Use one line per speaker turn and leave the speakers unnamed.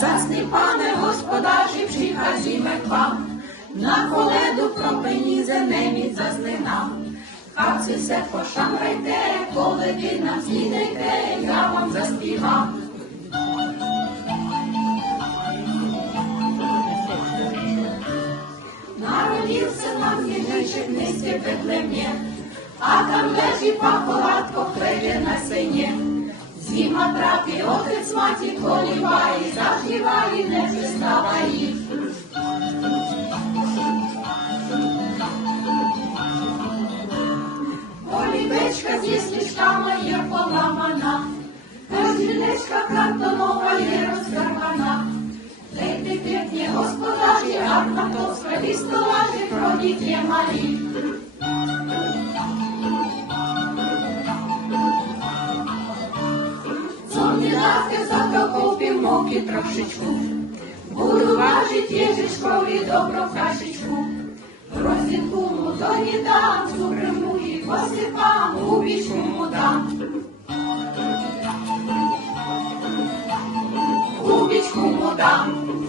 Засни, пане господарі, вчиха зімек вам, на коледу пропенізе неміць зазнина. Хапці се пошамрайте, коли нам снідайте, я вам заспівам. Народився нам єдинчик низьке Бетлем'є, а там лежить пахолатко хлебе на сене. Зима трапі, отець маті коліває, заживає, не приставає. Олівечка зі сліжками є поламана, Розділечка картонова є розкармана. Дайте п'ятні господарі, а на то справі столажі, продіть є трошечку. Буду важить їжишкові добро кашечку. Розінку мудоні дам, цукру і посипам, у вічку му дам. У вічку му дам.